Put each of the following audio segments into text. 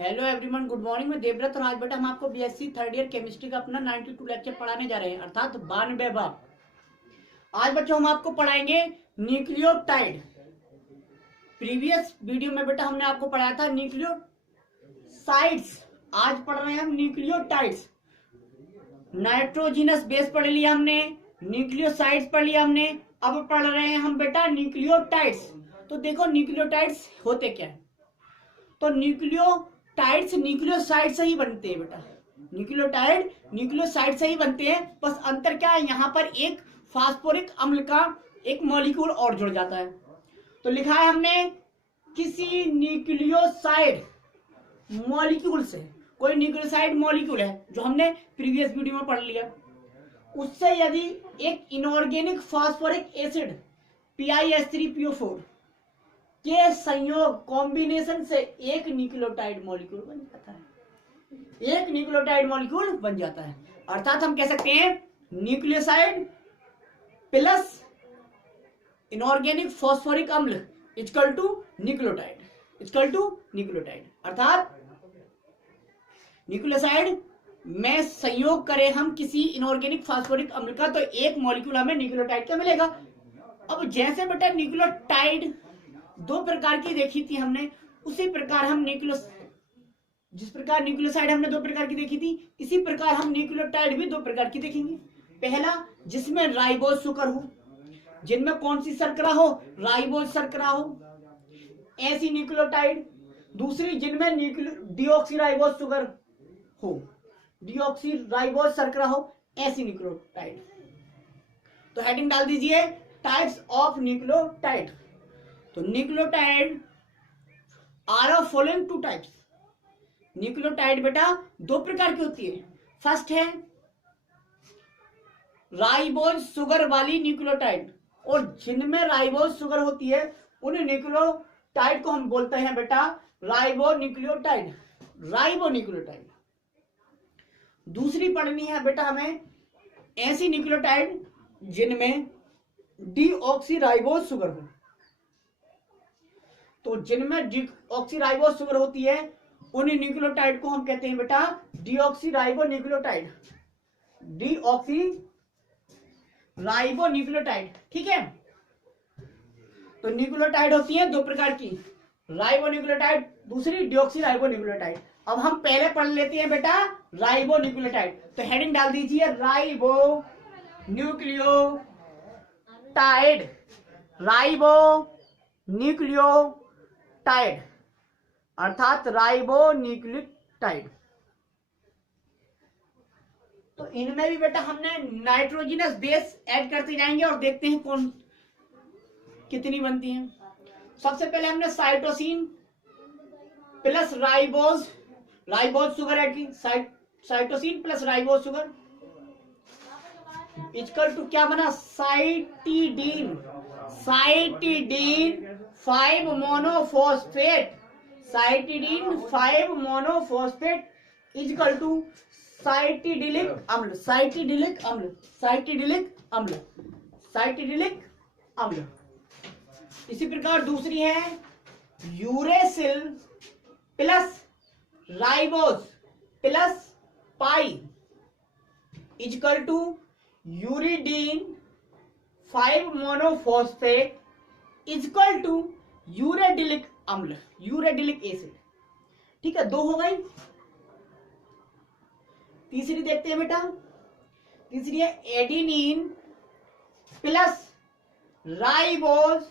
Hello everyone, good morning. मैं देवव्रत और आज बेटा हम आपको बीएससी थर्ड ईयर केमिस्ट्री का अपना 92 लेक्चर पढ़ाने जा रहे हैं, अर्थात 92वां। आज बच्चों हम आपको पढ़ाएंगे न्यूक्लियोटाइड। प्रीवियस वीडियो में बेटा हमने आपको पढ़ाया था न्यूक्लियोसाइड्स, आज पढ़ रहे हैं हम न्यूक्लियोटाइड्स। नाइट्रोजिनस बेस पढ़ लिया हमने, न्यूक्लियोसाइड्स पढ़ लिया हमने, अब पढ़ रहे हैं हम बेटा न्यूक्लियोटाइड्स। तो देखो न्यूक्लियोटाइड्स होते क्या है। तो न्यूक्लियोटाइड्स न्यूक्लियोसाइड से ही बनते हैं बेटा, न्यूक्लियोटाइड न्यूक्लियोसाइड से ही बनते हैं। बस अंतर क्या है, यहाँ पर एक फास्फोरिक अम्ल का एक मॉलिक्यूल और जुड़ जाता है। तो लिखा है हमने किसी न्यूक्लियोसाइड मॉलिक्यूल से, कोई न्यूक्लियोसाइड मॉलिक्यूल है जो हमने प्रीवियस वीडियो में पढ़ लिया, उससे यदि एक इनऑर्गेनिक फास्फोरिक एसिड PiS3PO4 के संयोग कॉम्बिनेशन से एक न्यूक्लियोटाइड मॉलिक्यूल बन जाता है, एक न्यूक्लियोटाइड मॉलिक्यूल बन जाता है। अर्थात हम कह सकते हैं न्यूक्लियोसाइड प्लस इनऑर्गेनिक फास्फोरिक अम्ल equal to nucleotide, equal to nucleotide. अर्थात न्यूक्लियोसाइड में संयोग करें हम किसी इनऑर्गेनिक फास्फोरिक अम्ल का, तो एक मॉलिक्यूल हमें न्यूक्लियोटाइड का मिलेगा। अब जैसे बेटा न्यूक्लियोटाइड दो प्रकार की देखी थी हमने, उसी प्रकार हम जिस प्रकार न्यूक्लियोसाइड हमने दो प्रकार की देखी थी, इसी प्रकार हम न्यूक्लियोटाइड भी दो प्रकार की देखेंगे। पहला जिसमें राइबोज शुगर हो, जिनमें कौन सी शर्करा हो, राइबोज शर्करा हो, ऐसी न्यूक्लियोटाइड। दूसरी जिनमें डीऑक्सीराइबोज शुगर हो, डीऑक्सीराइबोज शर्करा हो, ऐसी न्यूक्लियोटाइड। तो हेडिंग डाल दीजिए टाइप्स ऑफ न्यूक्लियोटाइड। तो nucleotide are of following two types. Nucleotide बेटा दो प्रकार की होती है। फर्स्ट है राइबोज शुगर वाली न्यूक्लियोटाइड, और जिनमें राइबोज शुगर होती है उन न्यूक्लियोटाइड को हम बोलते हैं बेटा राइबो न्यूक्लियोटाइड, राइबो न्यूक्लियोटाइड। दूसरी पढ़नी है बेटा हमें ऐसी न्यूक्लियोटाइड जिनमें डीऑक्सीराइबोज शुगर हो। तो जिनमें डीऑक्सीराइबोज शुगर होती है उन न्यूक्लियोटाइड को हम कहते हैं बेटा डीऑक्सीराइबो न्यूक्लियोटाइड, डीऑक्सीराइबो न्यूक्लियोटाइड। ठीक है, तो न्यूक्लियोटाइड होती है दो प्रकार की, राइबो न्यूक्लियोटाइड, दूसरी डीऑक्सीराइबो न्यूक्लियोटाइड। अब हम पहले पढ़ लेते हैं बेटा राइबो न्यूक्लियोटाइड। तो हेडिंग डाल दीजिए राइबो न्यूक्लियोटाइड, राइबो न्यूक्लियोटाइड अर्थात राइबो न्यूक्लियोटाइड। तो इनमें भी बेटा हमने नाइट्रोजिनस बेस ऐड करते जाएंगे और देखते हैं कौन कितनी बनती हैं। सबसे पहले हमने cytosine plus ribose sugar add की, cytosine plus ribose sugar equal to क्या बना, cytidine 5 monophosphate, cytidine 5 monophosphate equal to cytidylic अम्ल, साइटिडिलिक अम्ल, साइटिडिलिक अम्ल, साइटिडिलिक अम्ल। इसी प्रकार दूसरी है uracil plus ribose plus pi equal to uridine 5 monophosphate equal to uridylic अम्ल, यूरेडिलिक एसिड। ठीक है, दो हो गई। तीसरी देखते हैं बेटा, तीसरी है adenine plus ribose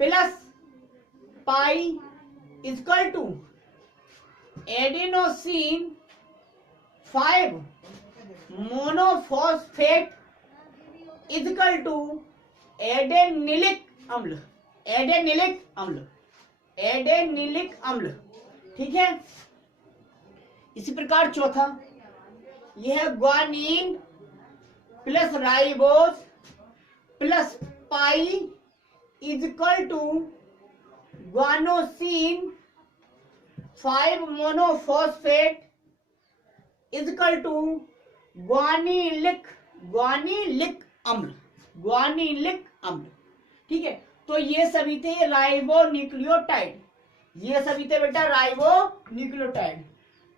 plus pi equal to adenosine 5 monophosphate equal to adenylic अम्ल, एडेनिलिक अम्ल, एडेनिलिक अम्ल। ठीक है, इसी प्रकार चौथा यह है guanine plus ribose plus pi equal to guanosine 5 monophosphate equal to guanylic अम्ल, ग्वानिलिक अम्ल। ठीक है, तो ये सभी थे राइबो न्यूक्लियोटाइड। ये सभी थे बेटा राइबो न्यूक्लियोटाइड।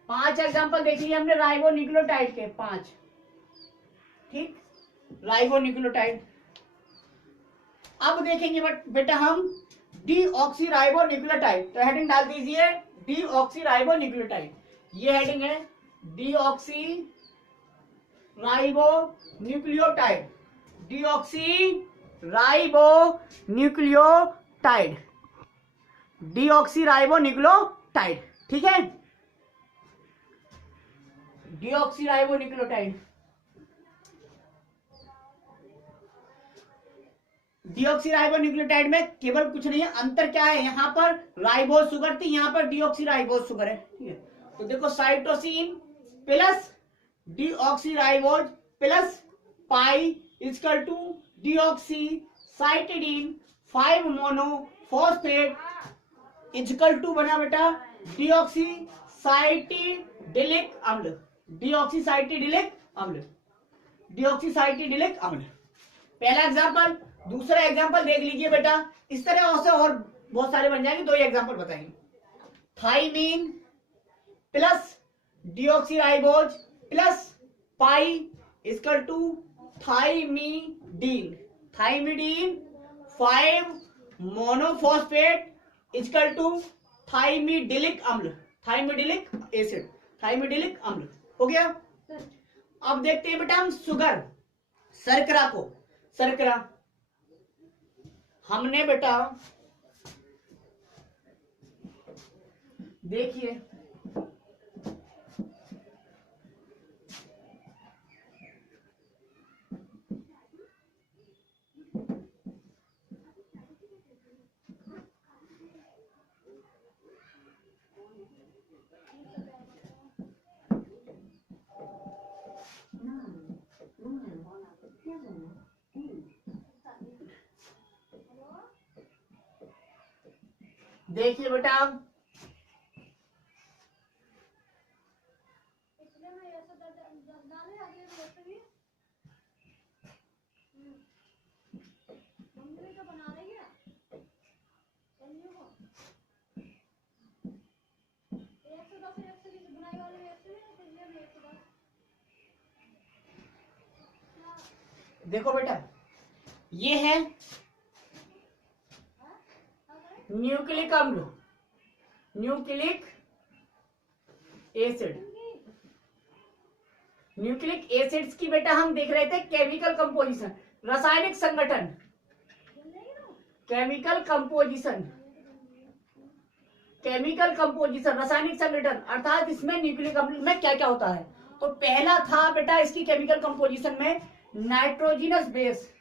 5 एग्जांपल देख लिए हमने राइबो न्यूक्लियोटाइड के, 5। ठीक, राइबो न्यूक्लियोटाइड। अब देखेंगे बेटा हम डीऑक्सीराइबो न्यूक्लियोटाइड। तो हेडिंग डाल दीजिए डीऑक्सीराइबो न्यूक्लियोटाइड। ये हेडिंग है deoxyribo nucleotide, deoxyribo nucleotide, deoxyribo nucleotide. ठीक है, डीऑक्सीराइबो न्यूक्लियोटाइड। डीऑक्सीराइबो न्यूक्लियोटाइड में केवल कुछ नहीं है, अंतर क्या है, यहाँ पर राइबोज शुगर थी, यहाँ पर डीऑक्सीराइबोज शुगर है। ठीक है, तो देखो cytosine plus deoxyribose plus pi equal to deoxycytidine 5 monophosphate equal to बना बेटा डीऑक्सीसाइटिडिलिक अम्ल, डीऑक्सीसाइटिडिलिक अम्ल, डीऑक्सीसाइटिडिलिक अम्ल। पहला एग्जांपल। दूसरा एग्जांपल देख लीजिए बेटा, इस तरह से और बहुत सारे बन जाएंगे, 2 एग्जांपल बताएंगे। Thymine plus deoxyribose plus pi equal to thymidine, thymidine 5 monophosphate equal to thymidylic अम्ल, थाइमिडिलिक एसिड, थाइमिडिलिक अम्ल। हो गया। अब देखते हैं बेटा हम शुगर, शर्करा को। शर्करा हमने बेटा देखिए देखिए बेटा देखो बेटा ये है न्यूक्लिक अम्ल, न्यूक्लिक एसिड। न्यूक्लिक एसिड्स की बेटा हम देख रहे थे केमिकल कंपोजिशन, रासायनिक संगठन, केमिकल कंपोजिशन, केमिकल कंपोजिशन, रासायनिक संगठन, अर्थात इसमें न्यूक्लिक अम्ल में क्या क्या होता है। तो पहला था बेटा इसकी केमिकल कंपोजिशन में nitrogenous base,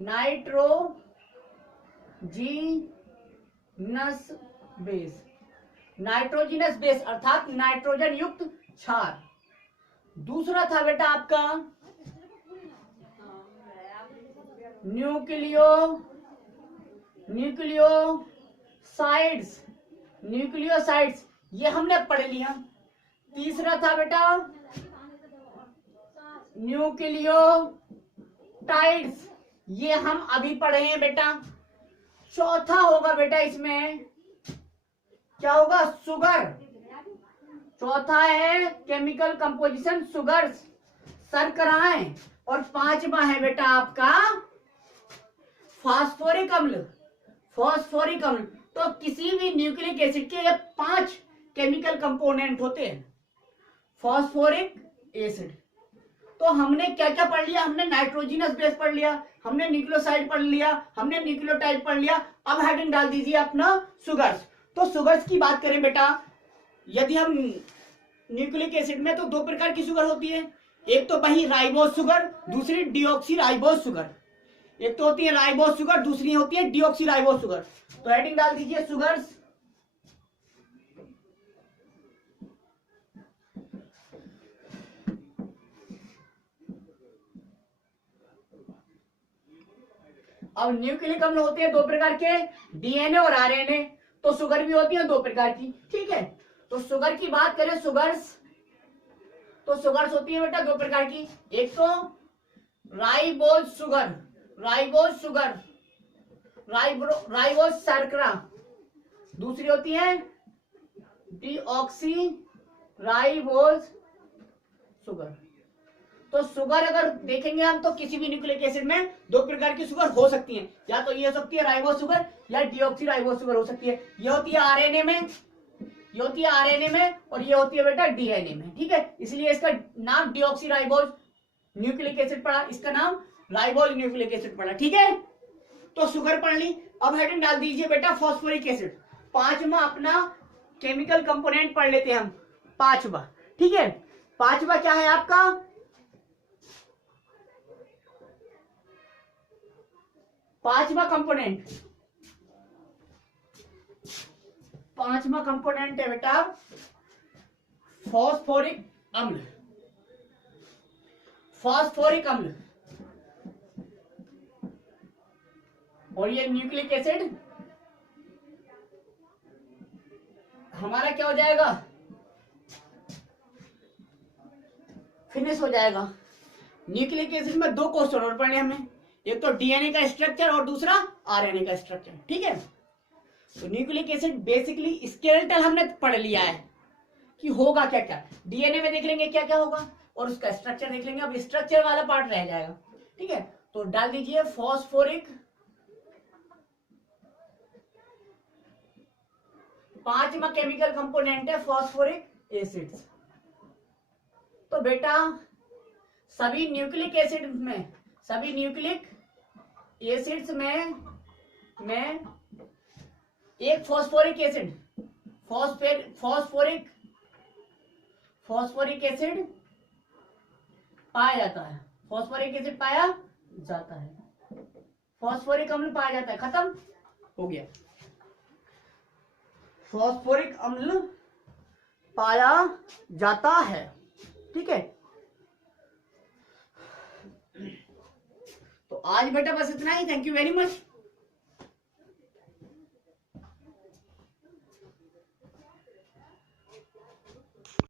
nitrogenous base, nitrogenous base अर्थात नाइट्रोजन युक्त क्षार। दूसरा था बेटा आपका न्यूक्लियोसाइड्स, न्यूक्लियोसाइड्स ये हमने पढ़ लिया। तीसरा था बेटा न्यूक्लियोटाइड्स, ये हम अभी पढ़े हैं बेटा। चौथा होगा बेटा इसमें क्या होगा, शुगर। चौथा है केमिकल कंपोजिशन शुगर्स, शर्कराएं। और 5वां है बेटा आपका फास्फोरिक अम्ल, फास्फोरिक अम्ल। तो किसी भी न्यूक्लिक एसिड के ये 5 केमिकल कंपोनेंट होते हैं। फास्फोरिक एसिड तो हमने क्या क्या पढ़ लिया, हमने नाइट्रोजिनस बेस पढ़ लिया, हमने न्यूक्लियोसाइड पढ़ लिया, हमने न्यूक्लियोटाइड पढ़ लिया। अब हेडिंग डाल दीजिए अपना शुगर्स। तो शुगर्स की बात करें बेटा, यदि हम न्यूक्लिक एसिड में तो 2 प्रकार की शुगर होती है, एक तो वही राइबोज शुगर, दूसरी डीऑक्सीराइबोज शुगर। एक तो होती है राइबोज शुगर, दूसरी होती है डीऑक्सीराइबोज शुगर। तो हेडिंग डाल दीजिए शुगर्स। अब न्यूक्लिक अम्ल होते हैं 2 प्रकार के, डीएनए और आरएनए। तो शुगर भी होती है 2 प्रकार की। ठीक है, तो शुगर की बात करें, शुगर्स तो शुगर्स होती है बेटा 2 प्रकार की। एक तो ribose sugar, ribose sugar, ribose शर्करा, दूसरी होती है डीऑक्सी राइबोज शुगर। तो शुगर अगर देखेंगे हम तो किसी भी न्यूक्लिक एसिड में दो प्रकार की शुगर हो सकती है, या तो ये हो सकती है राइबोज शुगर या डीऑक्सी राइबोज शुगर हो सकती है। ये होती है आरएनए में, ये होती है आरएनए में, और ये होती है बेटा डीएनए में। ठीक है, इसलिए इसका नाम डीऑक्सी राइबोज न्यूक्लिक एसिड पड़ा, इसका नाम राइबोज न्यूक्लिक एसिड पड़ा। ठीक है, तो शुगर पढ़ ली। अब हेडिंग डाल दीजिए बेटा फॉस्फोरिक एसिड। पांचवा अपना केमिकल कंपोनेंट पढ़ लेते हैं हम, पांचवा। ठीक है, पांचवा क्या है आपका, पांचवा कंपोनेंट, पांचवा कंपोनेंट है बेटा फॉस्फोरिक अम्ल। फॉस्फोरिक अम्ल, और ये न्यूक्लिक एसिड हमारा क्या हो जाएगा, फिनिश हो जाएगा। न्यूक्लिक एसिड में दो क्वेश्चन और पढ़ने हमें, एक तो डीएनए का स्ट्रक्चर और दूसरा आरएनए का स्ट्रक्चर। ठीक है, तो न्यूक्लिक एसिड बेसिकली स्केलेटल हमने पढ़ लिया है कि होगा क्या क्या, डीएनए में देख लेंगे क्या क्या होगा और उसका स्ट्रक्चर देख लेंगे, अब स्ट्रक्चर वाला पार्ट रह जाएगा। ठीक है, तो डाल दीजिए फॉस्फोरिक, पांचवा केमिकल कंपोनेंट है फॉस्फोरिक एसिड्स। तो बेटा सभी न्यूक्लिक एसिड में, सभी न्यूक्लिक एसिड्स में एक फॉस्फोरिक एसिड, फॉस्फोरिक एसिड पाया जाता है, फॉस्फोरिक एसिड पाया जाता है, फॉस्फोरिक अम्ल पाया जाता है। खत्म हो गया, फॉस्फोरिक अम्ल पाया जाता है। ठीक है, तो आज बेटा बस इतना ही। Thank you very much.